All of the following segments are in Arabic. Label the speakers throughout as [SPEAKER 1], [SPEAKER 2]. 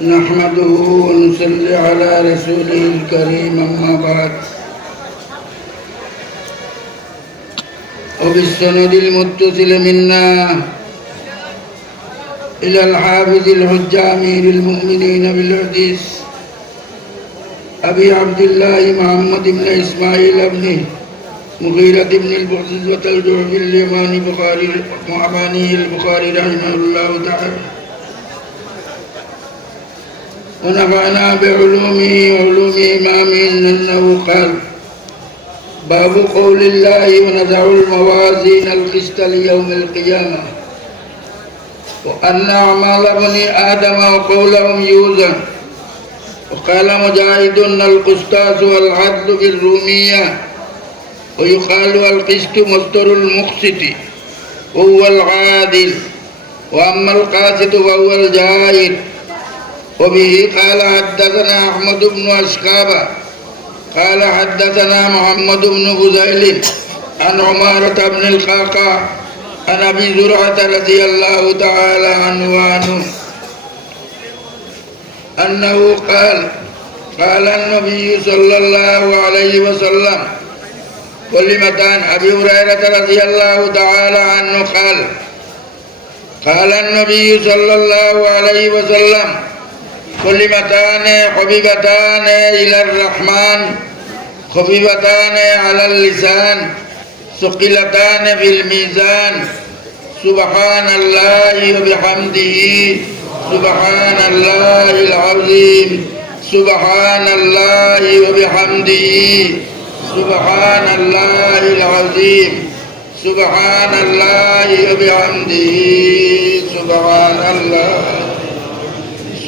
[SPEAKER 1] نحمده ونصلي على رسوله الكريم أما بعد وبالسند المتصل منا إلى الحافظ الحج أمير المؤمنين بالحديث أبي عبد الله محمد بن إسماعيل بن مغيرة بن البعزة الجعفي اليماني بخاري معباني البخاري رحمه الله تعالى ونفعنا بعلومه وعلوم إمامه أنه قال باب قول الله ونضع الموازين القسط ليوم القيامة وأن أعمال بني آدم وقولهم يوزن. وقال مجاهد القسطاس والعدل بالرومية ويقال القسط مصدر المقسط وهو العادل وأما القاسط فهو الجاهل وبه قال حدثنا أحمد بن أشقاب قال حدثنا محمد بن بزيل عن عمارة بن القعقاع عن أبي زرعة رضي الله تعالى عنه وعنه. أنه قال قال النبي صلى الله عليه وسلم كلمتان أبي هريرة رضي الله تعالى عنه قال قال النبي صلى الله عليه وسلم كلمتان حبيبتان إلى الرحمن خفيفتان على اللسان ثقلتان في الميزان. سبحان الله وبحمده سبحان الله العظيم سبحان الله وبحمده سبحان الله العظيم سبحان الله وبحمده سبحان الله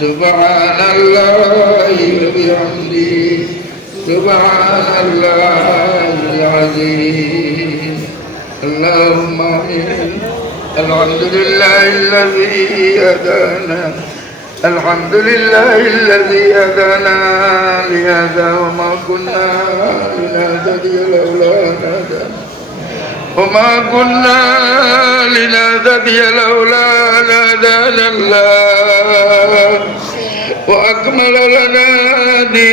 [SPEAKER 1] سبحان الله وبحمده سبحان الله العظيم اللهم الحمد لله الذي هدانا الحمد لله الذي هدانا لهذا وما كنا لنهتدي لولا أن هدانا وما كنا لنهتدي لولا أن هدانا الله وأكمل لنا دين